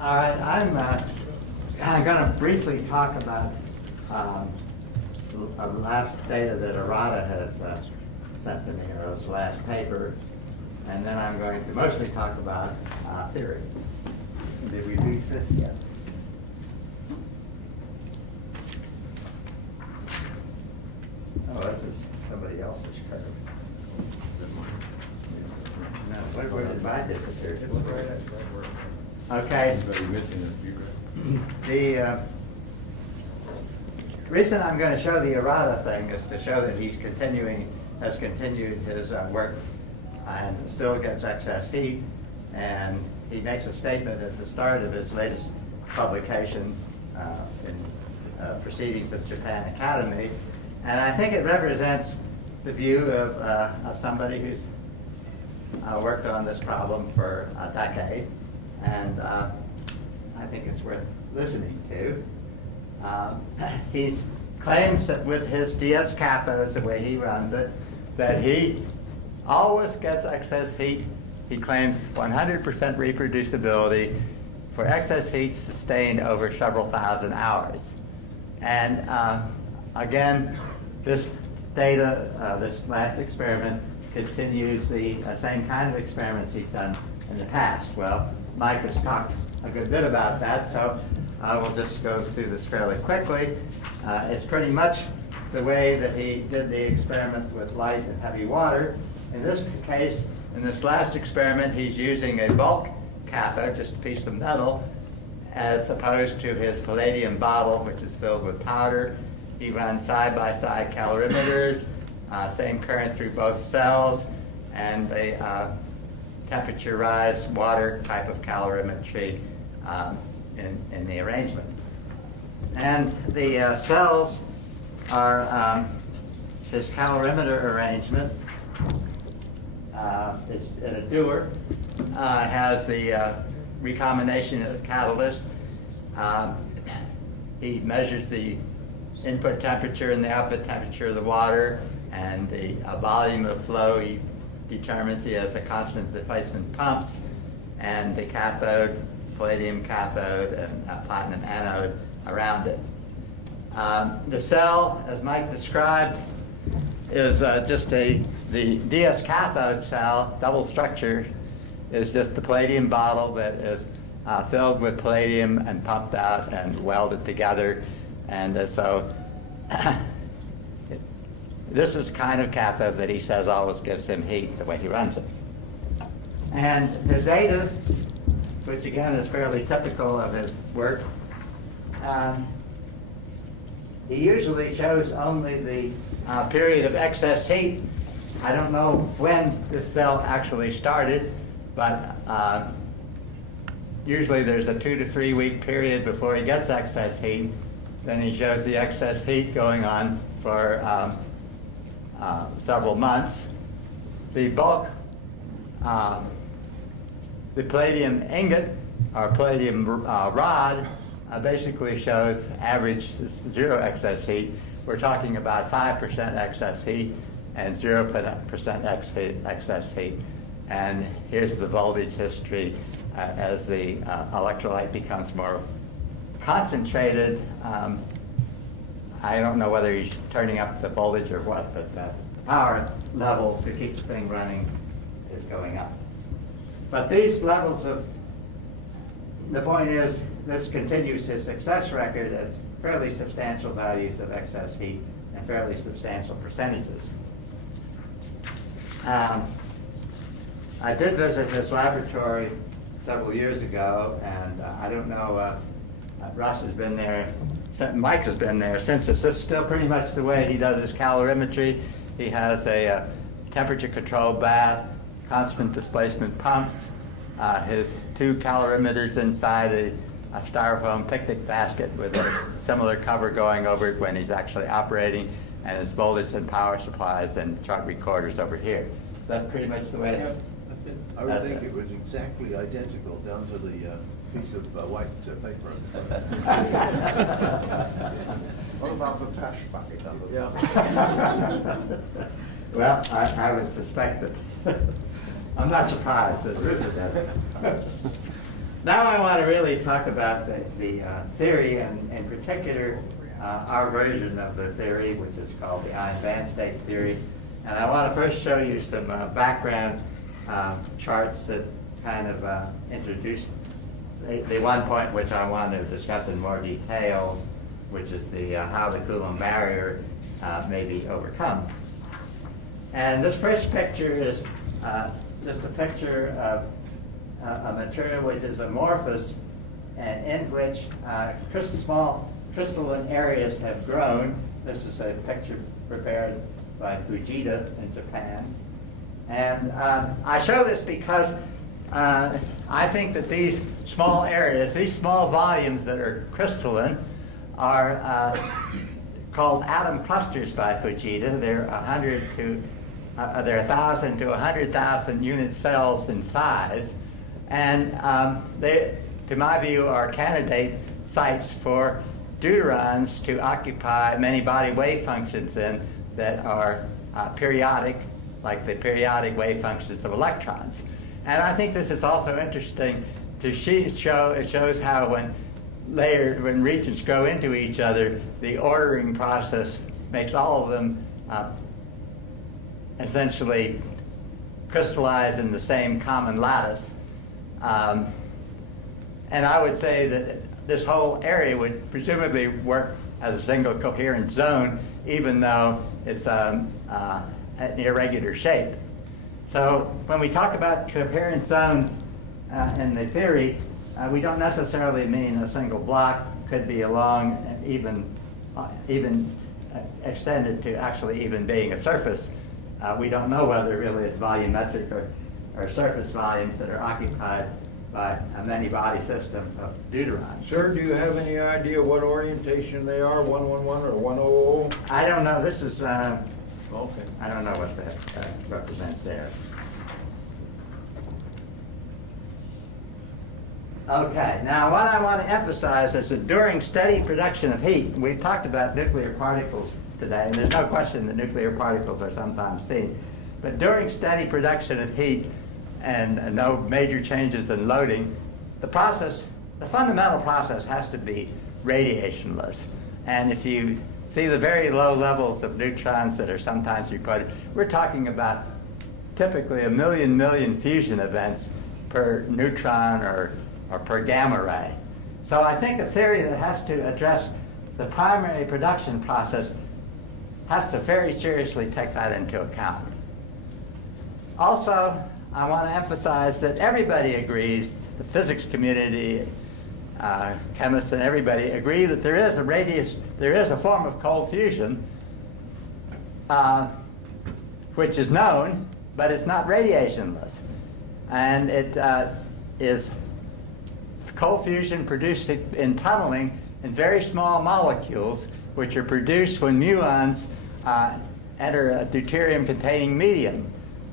All right, I'm going to briefly talk about last data that Arata has sent to me, or his last paper, and then I'm going to mostly talk about theory. Did we reach this? Yes. Oh, this is somebody else's curve. No, where did mine disappear? Okay. The reason I'm going to show the Arata thing is to show that has continued his work and still gets excess heat. And he makes a statement at the start of his latest publication in Proceedings of Japan Academy. And I think it represents the view of somebody who's worked on this problem for a decade. And I think it's worth listening to. He claims that with his DS cathodes, the way he runs it, that he always gets excess heat. He claims 100% reproducibility for excess heat sustained over several thousand hours. And again, this data, this last experiment, continues the same kind of experiments he's done in the past. Well, Mike has talked a good bit about that, so I will just go through this fairly quickly. It's pretty much the way that he did the experiment with light and heavy water. In this case, in this last experiment, he's using a bulk cathode, just a piece of metal, as opposed to his palladium bottle, which is filled with powder. He runs side-by-side calorimeters, same current through both cells, and a temperature rise water type of calorimetry in the arrangement. And the cells are this calorimeter arrangement is in a dewar, has the recombination of the catalyst. He measures the input temperature and the output temperature of the water, and the volume of flow he determines. He has a constant displacement pumps, and the cathode, palladium cathode, and platinum anode around it. The cell, as Mike described, is just the DS cathode cell, double structure, is just the palladium bottle that is filled with palladium and pumped out and welded together. And so this is the kind of cathode that he says always gives him heat the way he runs it. And the data, which again is fairly typical of his work, he usually shows only the period of excess heat. I don't know when this cell actually started, but usually there's a 2 to 3 week period before he gets excess heat. Then he shows the excess heat going on for several months. The bulk, the palladium ingot, or palladium rod, basically shows average 0 excess heat. We're talking about 5% excess heat and 0% excess heat. And here's the voltage history as the electrolyte becomes more concentrated. I don't know whether he's turning up the voltage or what, but the power level to keep the thing running is going up. But these levels the point is, this continues his success record at fairly substantial values of excess heat and fairly substantial percentages. I did visit his laboratory several years ago, and I don't know if Russ has been there, Mike has been there since. This is still pretty much the way he does his calorimetry. He has a temperature-controlled bath, constant displacement pumps, his 2 calorimeters inside a styrofoam picnic basket with a similar cover going over it when he's actually operating, and his voltage and power supplies and chart recorders over here. Is that pretty much the way it's? That's it. I would think it was exactly identical down to the piece of white paper. What about the trash bucket? Yeah. Well, I would suspect that. I'm not surprised that there is a data. Now now I want to really talk about the theory, and in particular, our version of the theory, which is called the ion band state theory. And I want to first show you some background charts that kind of introduce the one point which I want to discuss in more detail, which is the how the Coulomb barrier may be overcome. And this first picture is just a picture of a material which is amorphous and in which small crystalline areas have grown. This is a picture prepared by Fujita in Japan. And I show this because I think that these small areas, these small volumes that are crystalline, are called atom clusters by Fujita. They're 1,000 to 100,000 unit cells in size, and they, to my view, are candidate sites for deuterons to occupy many body wave functions in that are periodic, like the periodic wave functions of electrons. And I think this is also interesting to show. It shows how when regions grow into each other, the ordering process makes all of them essentially crystallize in the same common lattice. And I would say that this whole area would presumably work as a single coherent zone, even though it's an irregular shape. So when we talk about coherent zones in the theory, we don't necessarily mean a single block. Could be along and even extended to actually even being a surface. We don't know whether it really is volumetric or surface volumes that are occupied by many body systems of deuterons. Sir, do you have any idea what orientation they are, 111 or 100? I don't know. This is, Okay. I don't know what that represents there. Okay, now what I want to emphasize is that during steady production of heat, we've talked about nuclear particles today, and there's no question that nuclear particles are sometimes seen, but during steady production of heat and no major changes in loading, the fundamental process has to be radiationless. And if you see the very low levels of neutrons that are sometimes reported, we're talking about typically a million fusion events per neutron or per gamma ray. So I think a theory that has to address the primary production process has to very seriously take that into account. Also, I want to emphasize that everybody agrees, the physics community, chemists and everybody agree that there is a form of cold fusion which is known, but it's not radiationless. And it is cold fusion produced in tunneling in very small molecules, which are produced when muons enter a deuterium-containing medium.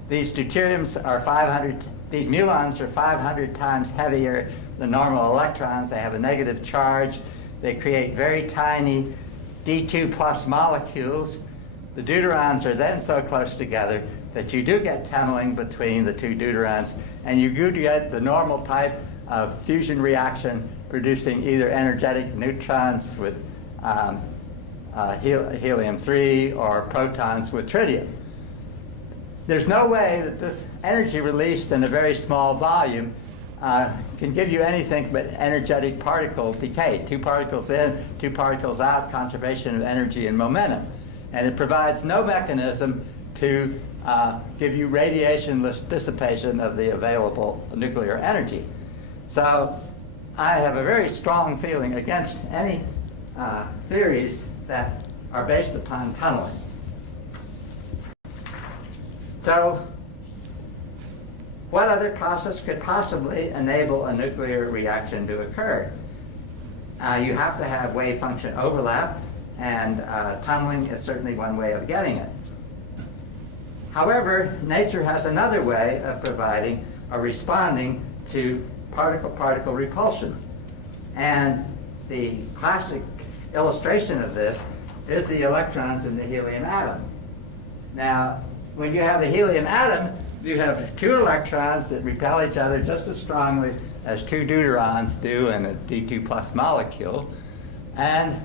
These muons are 500 times heavier than normal electrons. They have a negative charge. They create very tiny D2 plus molecules. The deuterons are then so close together that you do get tunneling between the two deuterons, and you do get the normal type of fusion reaction producing either energetic neutrons with helium-3 or protons with tritium. There's no way that this energy released in a very small volume can give you anything but energetic particle decay. 2 particles in, 2 particles out, conservation of energy and momentum. And it provides no mechanism to give you radiationless dissipation of the available nuclear energy. So I have a very strong feeling against any theories that are based upon tunneling. So what other process could possibly enable a nuclear reaction to occur? You have to have wave function overlap, and tunneling is certainly one way of getting it. However, nature has another way of providing or responding to particle-particle repulsion. And the classic illustration of this is the electrons in the helium atom. Now, when you have a helium atom, you have two electrons that repel each other just as strongly as two deuterons do in a D2 plus molecule. And,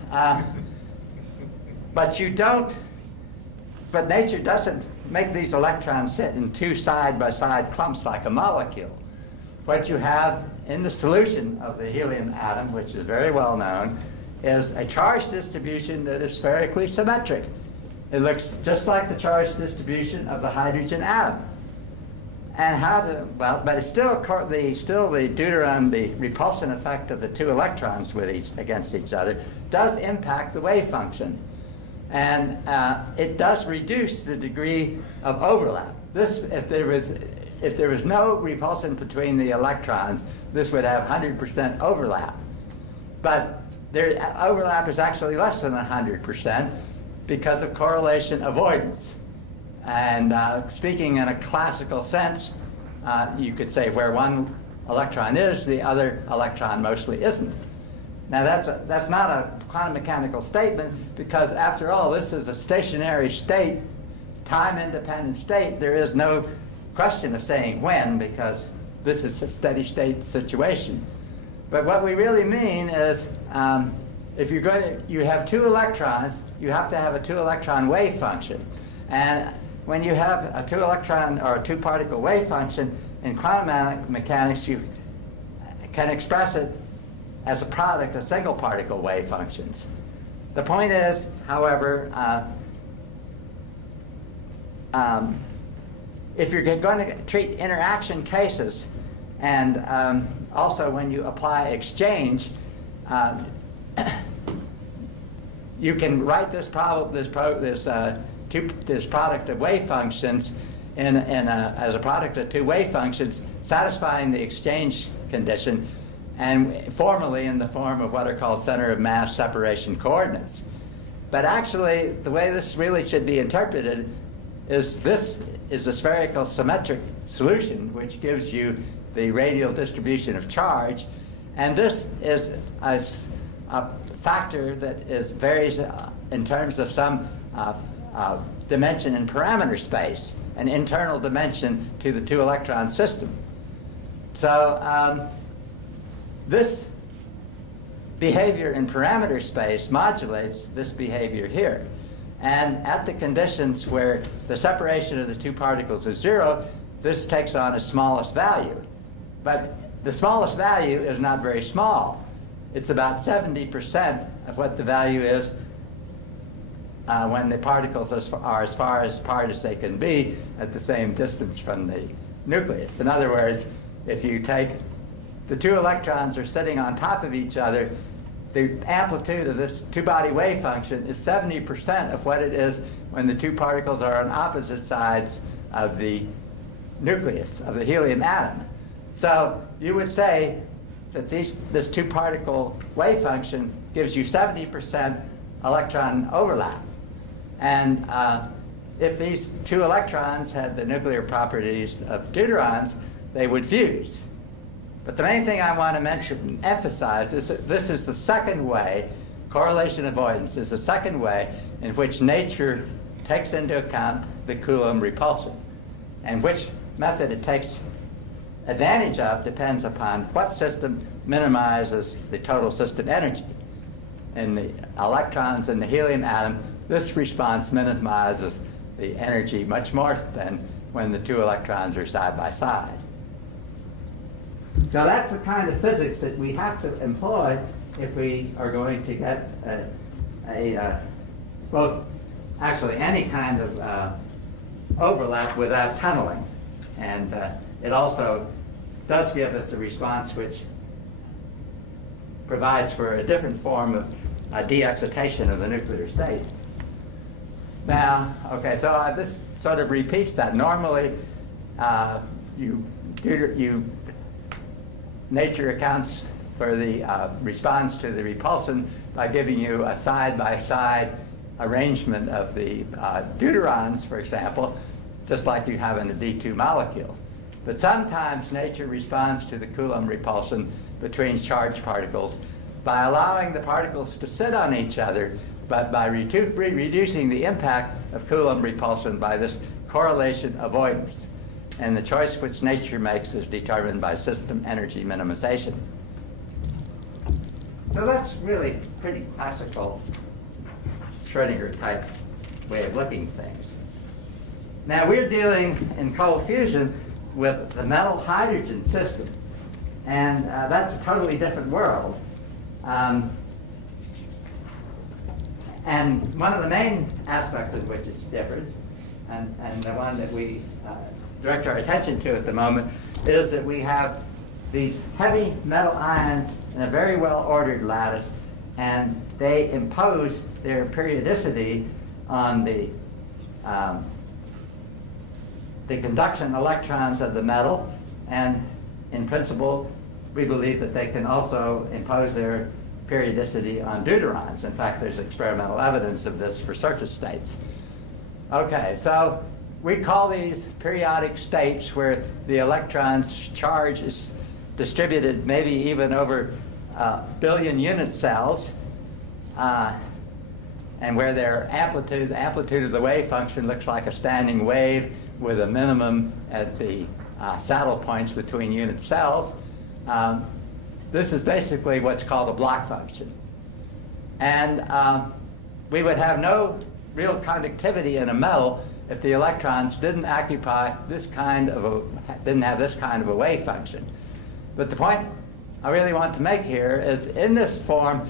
but nature doesn't make these electrons sit in two side-by-side clumps like a molecule. What you have in the solution of the helium atom, which is very well known, is a charge distribution that is spherically symmetric. It looks just like the charge distribution of the hydrogen atom. And but it's still the deuteron, the repulsion effect of the two electrons against each other does impact the wave function. And it does reduce the degree of overlap. If there was no repulsion between the electrons, this would have 100% overlap. But their overlap is actually less than 100% because of correlation avoidance. And speaking in a classical sense, you could say where one electron is, the other electron mostly isn't. Now that's not a quantum mechanical statement, because after all, this is a stationary state, time-independent state. There is no question of saying when, because this is a steady state situation. But what we really mean is, if you have two electrons, you have to have a two-electron wave function. And when you have a two-electron or a two-particle wave function in quantum mechanics, you can express it as a product of single-particle wave functions. The point is, however, if you're going to treat interaction cases, and also when you apply exchange, you can write this product of wave functions as a product of two wave functions satisfying the exchange condition, and formally in the form of what are called center of mass separation coordinates. But actually, the way this really should be interpreted is this is a spherical symmetric solution which gives you the radial distribution of charge, and this is a factor that varies in terms of some dimension in parameter space, an internal dimension to the two-electron system. So this behavior in parameter space modulates this behavior here. And at the conditions where the separation of the two particles is zero, this takes on its smallest value. But the smallest value is not very small. It's about 70% of what the value is when the particles are as far apart as they can be at the same distance from the nucleus. In other words, if you take the two electrons are sitting on top of each other, the amplitude of this two-body wave function is 70% of what it is when the two particles are on opposite sides of the nucleus of the helium atom. So you would say that this two-particle wave function gives you 70% electron overlap. And if these two electrons had the nuclear properties of deuterons, they would fuse. But the main thing I want to mention and emphasize is that this is the second way, correlation avoidance is the second way in which nature takes into account the Coulomb repulsion. And which method it takes advantage of depends upon what system minimizes the total system energy. In the electrons in the helium atom, this response minimizes the energy much more than when the two electrons are side by side. So that's the kind of physics that we have to employ if we are going to get both actually any kind of overlap without tunneling. And it also does give us a response which provides for a different form of de-excitation of the nuclear state. Now, okay, so this sort of repeats that. Normally, nature accounts for the response to the repulsion by giving you a side-by-side arrangement of the deuterons, for example, just like you have in a D2 molecule. But sometimes nature responds to the Coulomb repulsion between charged particles by allowing the particles to sit on each other, but by reducing the impact of Coulomb repulsion by this correlation avoidance. and the choice which nature makes is determined by system energy minimization. So that's really pretty classical Schrödinger type way of looking at things. Now we're dealing in cold fusion with the metal hydrogen system, and that's a totally different world. And one of the main aspects of which it's different, and the one that we direct our attention to at the moment, is that we have these heavy metal ions in a very well-ordered lattice, and they impose their periodicity on the conduction electrons of the metal, and in principle, we believe that they can also impose their periodicity on deuterons. In fact, there's experimental evidence of this for surface states. Okay, so we call these periodic states where the electron's charge is distributed maybe even over a billion unit cells, and where their amplitude, the amplitude of the wave function looks like a standing wave with a minimum at the saddle points between unit cells. This is basically what's called a block function. And we would have no real conductivity in a metal if the electrons didn't occupy this kind of didn't have this kind of a wave function. But the point I really want to make here is, in this form,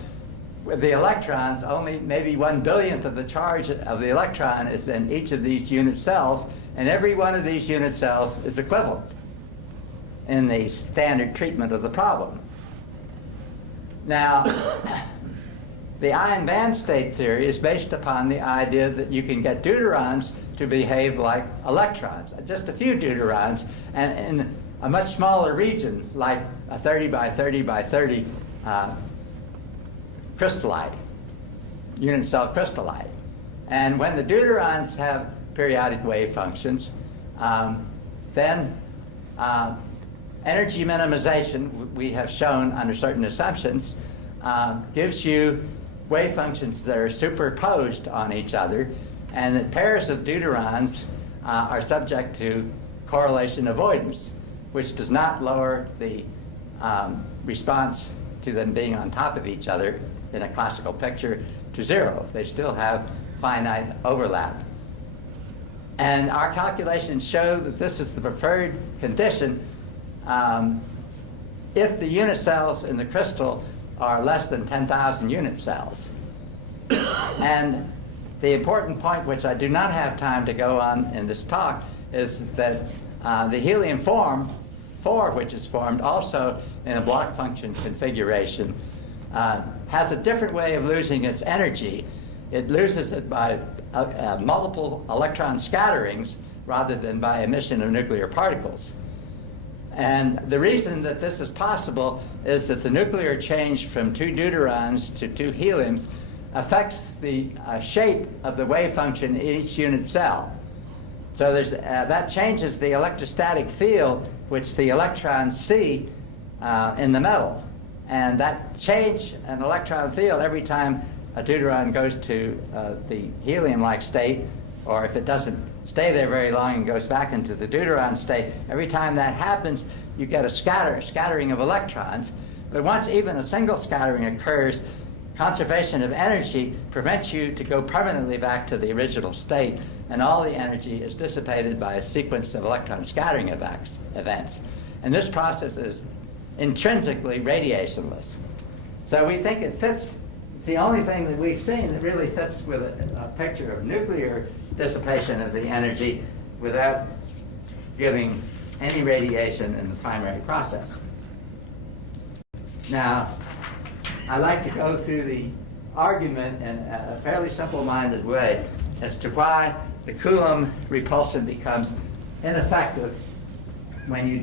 with the electrons, only maybe 1/billionth of the charge of the electron is in each of these unit cells, and every one of these unit cells is equivalent in the standard treatment of the problem. Now, the ion band state theory is based upon the idea that you can get deuterons to behave like electrons, just a few deuterons, and in a much smaller region, like a 30 by 30 by 30 crystallite, unit cell crystallite. And when the deuterons have periodic wave functions, then energy minimization, we have shown under certain assumptions, gives you wave functions that are superposed on each other, and that pairs of deuterons are subject to correlation avoidance, which does not lower the response to them being on top of each other in a classical picture to zero. They still have finite overlap. And our calculations show that this is the preferred condition if the unit cells in the crystal are less than 10,000 unit cells. And the important point, which I do not have time to go on in this talk, is that the helium 4, which is formed also in a block function configuration, has a different way of losing its energy. It loses it by multiple electron scatterings rather than by emission of nuclear particles. And the reason that this is possible is that the nuclear change from 2 deuterons to 2 heliums affects the shape of the wave function in each unit cell. So there's, that changes the electrostatic field which the electrons see in the metal. And that change in electron field every time a deuteron goes to the helium-like state, or if it doesn't stay there very long and goes back into the deuteron state, every time that happens, you get a scattering of electrons. But once even a single scattering occurs, conservation of energy prevents you to go permanently back to the original state, and all the energy is dissipated by a sequence of electron scattering events. And this process is intrinsically radiationless. So we think it fits. It's the only thing that we've seen that really fits with a picture of nuclear dissipation of the energy without giving any radiation in the primary process. Now, I like to go through the argument in a fairly simple-minded way as to why the Coulomb repulsion becomes ineffective when you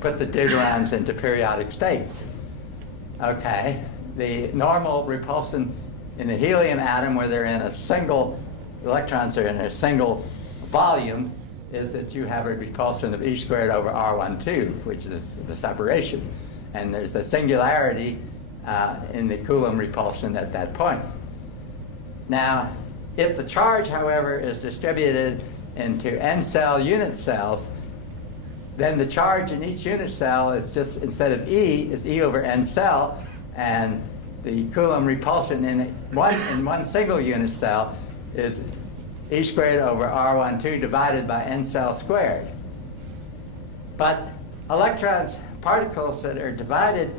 put the deuterons into periodic states. Okay, the normal repulsion in the helium atom, where they're in a single, the electrons are in a single volume, is that you have a repulsion of E²/R12, which is the separation. And there's a singularity in the Coulomb repulsion at that point. Now, if the charge, however, is distributed into n-cell unit cells, then the charge in each unit cell is just, instead of E, is E over n cell, and the Coulomb repulsion in one single unit cell is E squared over R12 divided by n cell squared. But electrons, particles that are divided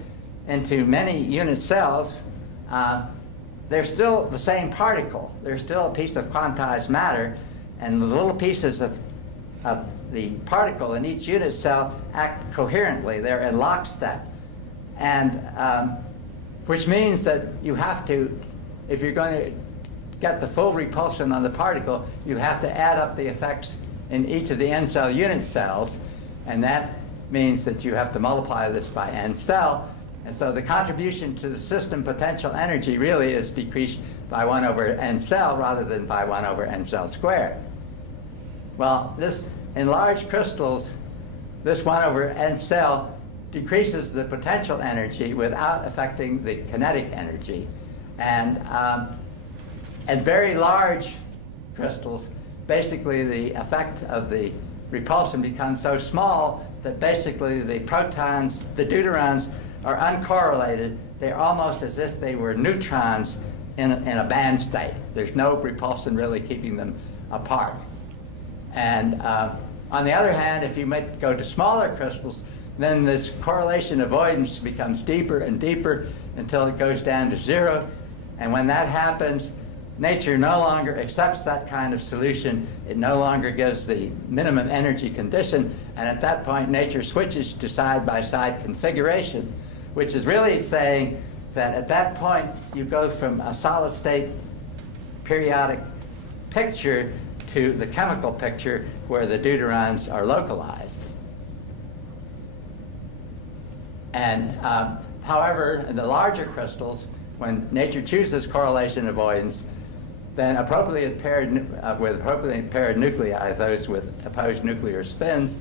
into many unit cells, they're still the same particle. They're still a piece of quantized matter, and the little pieces of the particle in each unit cell act coherently. They're in lockstep. And which means that you have to, if you're going to get the full repulsion on the particle, you have to add up the effects in each of the n cell unit cells, and that means that you have to multiply this by n cell. And so the contribution to the system potential energy really is decreased by 1 over n cell rather than by 1 over n cell squared. Well, this, in large crystals, this 1 over n cell decreases the potential energy without affecting the kinetic energy. And at very large crystals, basically the effect of the repulsion becomes so small that basically the protons, the deuterons, are uncorrelated. They're almost as if they were neutrons in a band state. There's no repulsion really keeping them apart. And on the other hand, if you go to smaller crystals, then this correlation avoidance becomes deeper and deeper until it goes down to 0. And when that happens, nature no longer accepts that kind of solution. It no longer gives the minimum energy condition. And at that point, nature switches to side-by-side configuration, which is really saying that at that point, you go from a solid-state periodic picture to the chemical picture where the deuterons are localized. And however, in the larger crystals, when nature chooses correlation avoidance, then appropriately paired with appropriately paired nuclei, those with opposed nuclear spins,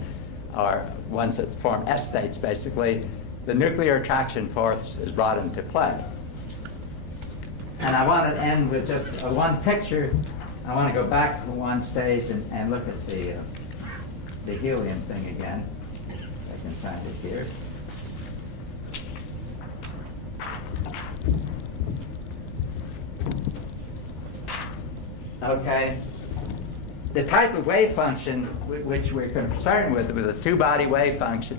or ones that form S states basically, the nuclear attraction force is brought into play. And I want to end with just one picture. I want to go back for one stage and look at the helium thing again. I can find it here. Okay. The type of wave function which we're concerned with a two-body wave function,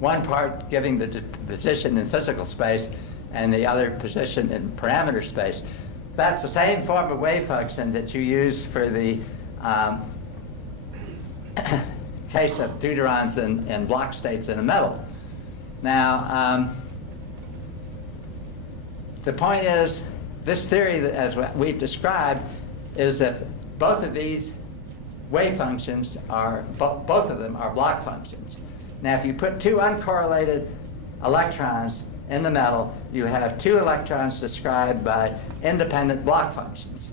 one part giving the position in physical space and the other position in parameter space. That's the same form of wave function that you use for the case of deuterons and Bloch states in a metal. Now, the point is, this theory, that, as we've described, is that both of these wave functions are, both of them are Bloch functions. Now, if you put two uncorrelated electrons in the metal, you have two electrons described by independent Bloch functions.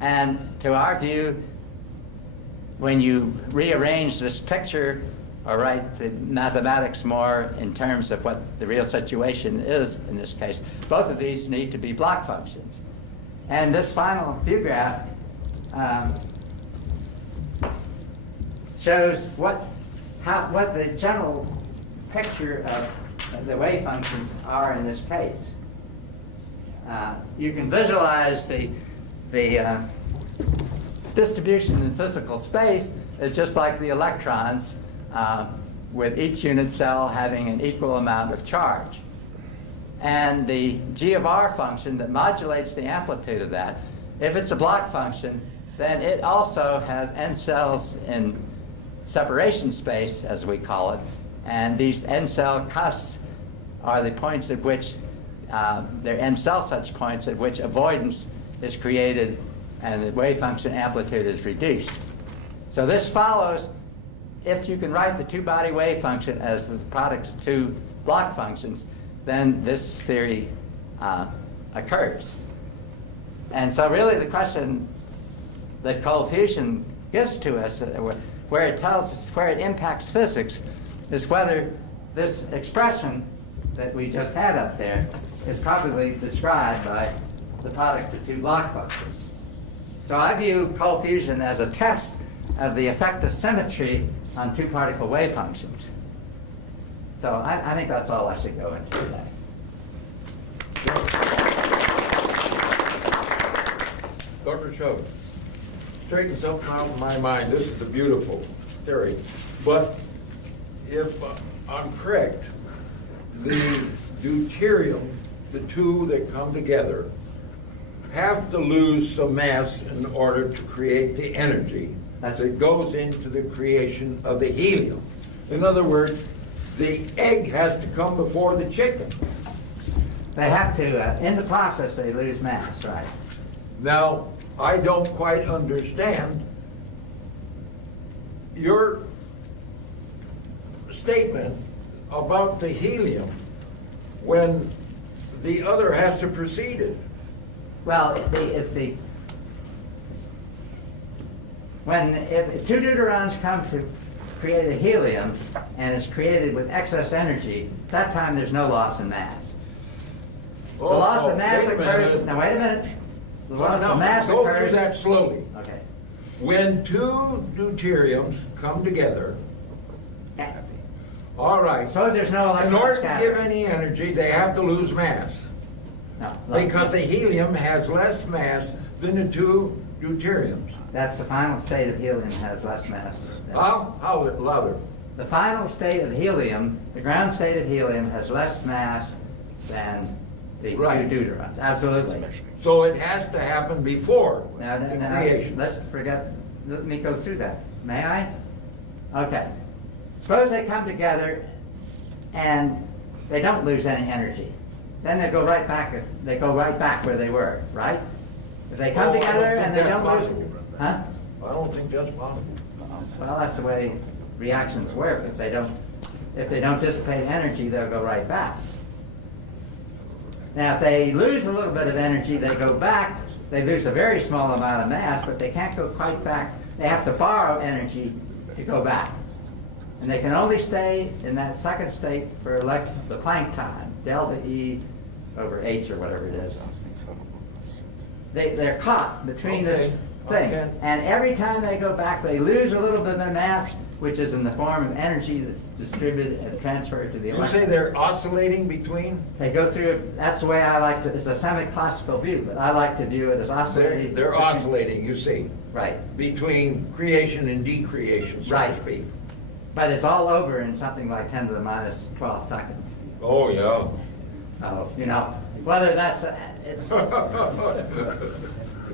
And to our view, when you rearrange this picture or write the mathematics more in terms of what the real situation is in this case, both of these need to be Bloch functions. And this final view graph shows what the general picture of the wave functions are in this case. You can visualize the distribution in physical space is just like the electrons, with each unit cell having an equal amount of charge. And the G of R function that modulates the amplitude of that, if it's a Bloch function, then it also has n cells in separation space, as we call it, and these n cell cusps are the points at which they're n cell such points at which avoidance is created and the wave function amplitude is reduced. So this follows, if you can write the two-body wave function as the product of two Bloch functions, then this theory occurs. And so really the question that cold fusion gives to us, where it tells us, where it impacts physics, is whether this expression that we just had up there is probably described by the product of two Bloch functions. So I view cold fusion as a test of the effective symmetry on two-particle wave functions. So I think that's all I should go into today. Dr. Chubb, straighten something out in my mind. This is a beautiful theory. But if I'm correct, the deuterium, the two that come together, have to lose some mass in order to create the energy that goes into the creation of the helium. In other words, the egg has to come before the chicken. They have to, in the process, they lose mass, right? Now, I don't quite understand your statement about the helium when the other has to precede it. Well, if two deuterons come to create a helium and it's created with excess energy, that time there's no loss in mass. The loss of mass occurs. Now wait a minute. The loss of mass go occurs. through that slowly. Okay. When two deuteriums come together, Yeah. all right. Suppose there's no electron In order to scattering. give any energy, they have to lose mass. No, Because the helium has less mass than the two deuteriums. that's the final state of helium has less mass. How louder? The final state of helium, the ground state of helium, has less mass than the Right. two deuterons. Absolutely. So it has to happen before Now, the now, creation. let's forget, let me go through that. May I? Okay. Suppose they come together and they don't lose any energy. Then they go right back where they were, right? If they come Oh, I don't together think and they that's don't lose, possible. huh? I don't think that's possible. Well, that's the way reactions work. If they don't dissipate energy, they'll go right back. Now, if they lose a little bit of energy, they go back. They lose a very small amount of mass, but they can't go quite back. They have to borrow energy to go back. And they can only stay in that second state for the Planck time, delta E over H or whatever it is. They're caught between this thing. Okay. And every time they go back, they lose a little bit of mass, which is in the form of energy that's distributed and transferred to the You electron. say they're oscillating between? They go through, that's the way I like to, it's a semi-classical view, but I like to view it as oscillating. They're oscillating, you see, Right. between creation and decreation, so Right. to speak. But it's all over in something like 10 to the minus 12 seconds. Oh, yeah. So, whether that's,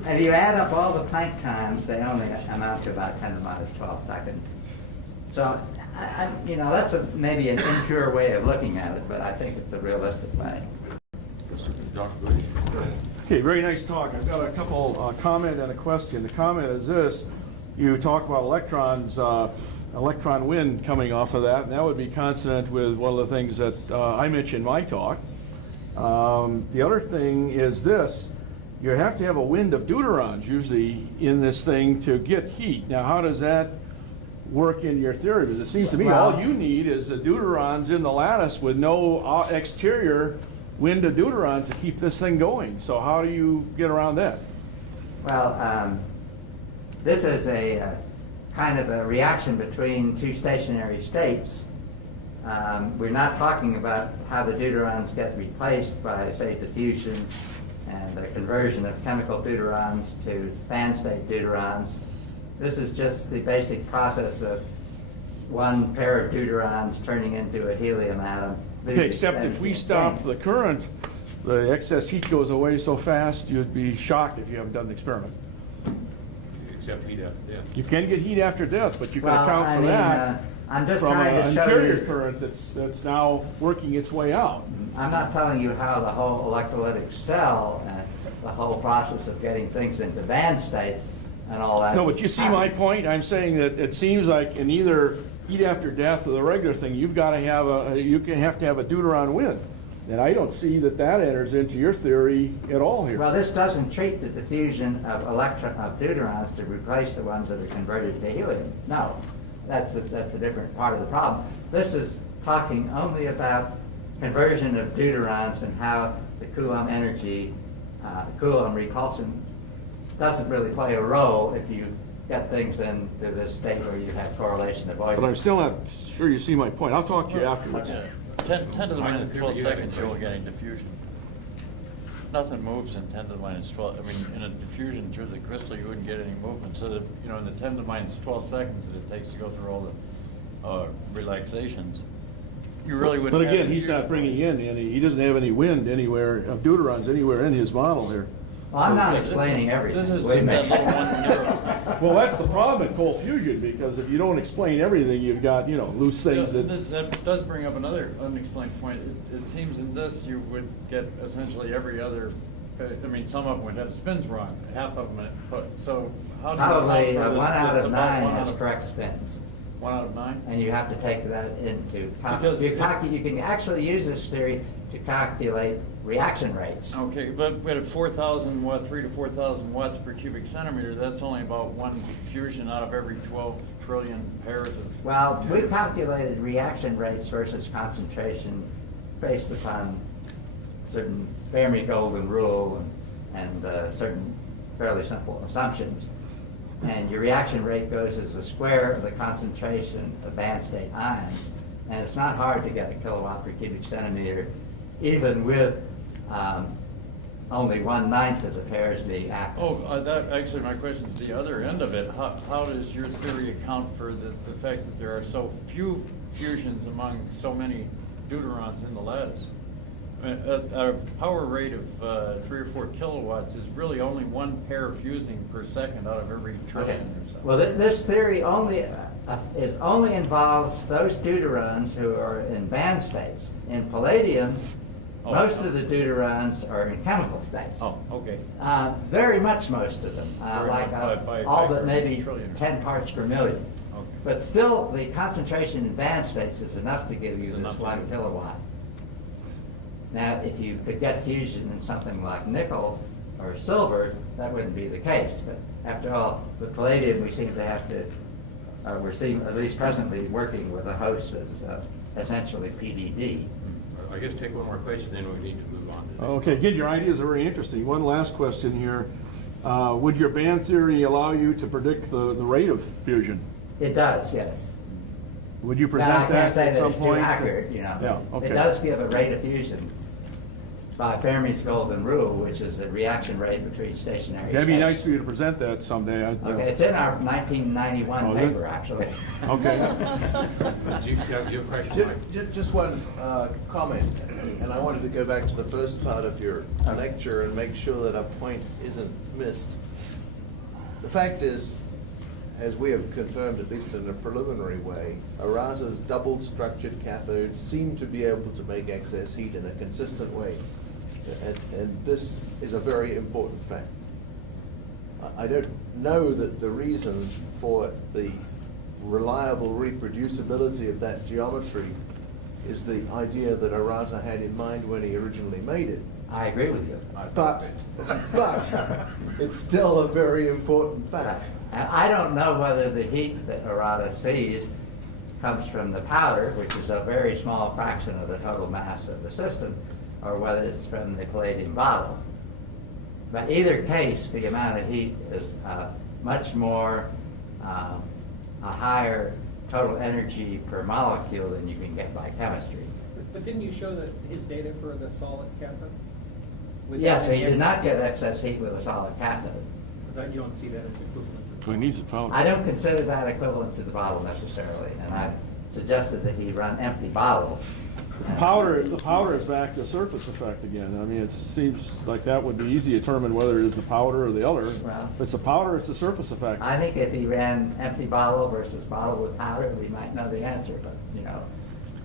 if you add up all the Planck times, they only amount to about 10 to the minus 12 seconds. So, that's maybe an impure way of looking at it, but I think it's a realistic way. Okay, very nice talk. I've got a couple comment and a question. The comment is this: you talk about electrons, electron wind coming off of that, and that would be consonant with one of the things that I mentioned in my talk. The other thing is this: you have to have a wind of deuterons usually in this thing to get heat. Now, how does that work in your theory? Because it seems to me all you need is the deuterons in the lattice with no exterior wind of deuterons to keep this thing going. So how do you get around that? Well, this is a kind of a reaction between two stationary states. We're not talking about how the deuterons get replaced by, say, diffusion and the conversion of chemical deuterons to fan-state deuterons. This is just the basic process of one pair of deuterons turning into a helium atom. Okay, except if we stop change. the current, the excess heat goes away so fast, you'd be shocked if you haven't done the experiment. Except heat after death. You can get heat after death, but you can Well, account I for mean, that I'm just from trying an to show interior you. current that's now working its way out. I'm not telling you how the whole electrolytic cell and the whole process of getting things into band states and all that. No, but you see my point? I'm saying that it seems like in either heat after death or the regular thing, you've got to have have to have a deuteron wind. And I don't see that enters into your theory at all here. Well, this doesn't treat the diffusion of deuterons to replace the ones that are converted to helium. No, that's a different part of the problem. This is talking only about conversion of deuterons and how the Coulomb energy, Coulomb repulsion, doesn't really play a role if you get things into this state where you have correlation avoidance. But I'm still not sure you see my point. I'll talk to you afterwards. 10 to the I minus agree 12 with you. I seconds, think you're getting diffusion. Nothing moves in 10 to the minus 12. I mean, in a diffusion through the crystal, you wouldn't get any movement. So that, you know, in the 10 to the minus 12 seconds that it takes to go through all the relaxations, you really wouldn't But have again, he's diffusion. not bringing in any, he doesn't have any wind anywhere, of deuterons anywhere in his model here. Well, I'm not Yeah, this explaining is- everything. This is Wait a just that minute. little one narrow. Well, that's the problem in cold fusion, because if you don't explain everything, you've got, you know, loose things Yeah, that, that does bring up another unexplained point. It seems in this, you would get essentially every other, I mean, some of them would have spins wrong, half of them, so how do you account Probably for this? 1 out It's of about 9 one has out of- correct spins. 1 out of 9? And you have to take that into, Because you can actually use this theory to calculate reaction rates. Okay, but at 4,000 watt, 3 to 4,000 watts per cubic centimeter, that's only about 1 fusion out of every 12 trillion pairs of. Well, we calculated reaction rates versus concentration based upon certain Fermi golden rule and certain fairly simple assumptions. And your reaction rate goes as the square of the concentration of band state ions. And it's not hard to get a kilowatt per cubic centimeter, even with only 1/9 of the pairs being active. Oh, that, actually, my question is the other end of it. How does your theory account for the fact that there are so few fusions among so many deuterons in the leads? I mean, a power rate of 3 or 4 kilowatts is really only 1 pair fusing per second out of every Okay. trillion or so. Well, this theory only involves those deuterons who are in band states. In palladium, Oh, most of the deuterons are in chemical states. Oh, okay. Very much most of them, Very like much, by a all factor but of maybe trillion. 10 parts per million. Okay. But still, the concentration in band states is enough to give you It's this enough to 1 do it. kilowatt. Now, if you could get fusion in something like nickel or silver, that wouldn't be the case. But after all, with palladium, we seem to have to, at least presently, working with a host that's essentially PDD. I guess take one more question, then we need to move on to the next. okay, again, your ideas are very interesting. One last question here. Would your band theory allow you to predict the rate of fusion? It does, yes. Would you Now, present I can't that say at that some it's too point? accurate, you know. Yeah, okay. It does give a rate of fusion by Fermi's golden rule, which is the reaction rate between stationary That'd be states. nice for you to present that someday. Okay, it's in our 1991 Oh, is it? paper, actually. Okay. Do you have your question, Mike? Just one comment, and I wanted to go back to the first part of your lecture and make sure that a point isn't missed. The fact is, as we have confirmed, at least in a preliminary way, Arata's double-structured cathodes seem to be able to make excess heat in a consistent way. And this is a very important fact. I don't know that the reason for the reliable reproducibility of that geometry is the idea that Arata had in mind when he originally made it. I agree with you. But it's still a very important fact. And I don't know whether the heat that Arata sees comes from the powder, which is a very small fraction of the total mass of the system, or whether it's from the palladium bottle. But either case, the amount of heat is much more, a higher total energy per molecule than you can get by chemistry. But didn't you show that his data for the solid cathode? Without Yes, he any did not excess get heat? excess heat with a solid cathode. But you don't see that as equivalent to. So he needs a power. I don't consider that equivalent to the bottle necessarily, and I've suggested that he run empty bottles. The powder is back to surface effect again. I mean, it seems like that would be easy to determine whether it is the powder or the other. Well- If it's the powder, it's the surface effect. I think if he ran empty bottle versus bottle with powder, we might know the answer, but, you know,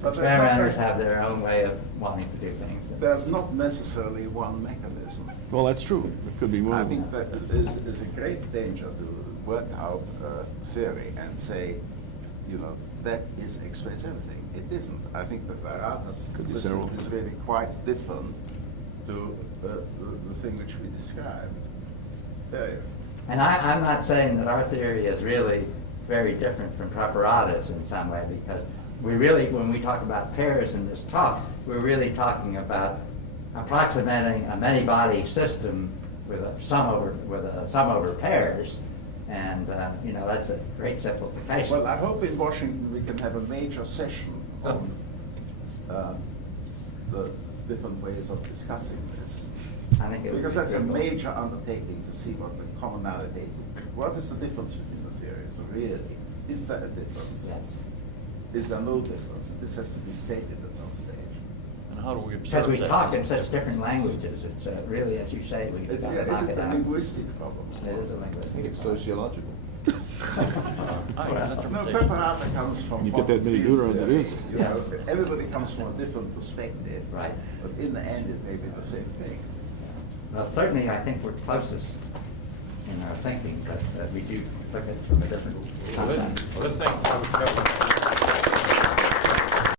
But there's experimenters not- have their own way of wanting to do things. There's not necessarily one mechanism. Well, that's true. It could be more. I think that is a great danger to work out a theory and say, you know, that is explains everything. It isn't. I think that Arata's Could be system several. is really quite different to the thing which we described. There. And I'm not saying that our theory is really very different from Preparata's in some way, because we really, when we talk about pairs in this talk, we're really talking about approximating a many-body system with a sum over pairs. And, that's a great simplification. Well, I hope in Washington we can have a major session on the different ways of discussing this. I think it would Because be that's a good. major undertaking to see what the commonality, what is the difference between the theories, really? Is there a difference? Yes. Is there no difference? This has to be stated at some stage. And how do we observe Because we that? talk in such different languages, it's really, as you say, we've It's, got yeah, to knock is it it a out. linguistic problem? It is a linguistic. It's sociological. No, preparata comes from. You get what that many field deuterons, it theory, is. you know, Yes. Everybody comes from a different perspective. Right. But in the end, it may be the same thing. Well, certainly, I think we're closest in our thinking, but we do look at it from a different Well, context. let's thank Talbot Chubb.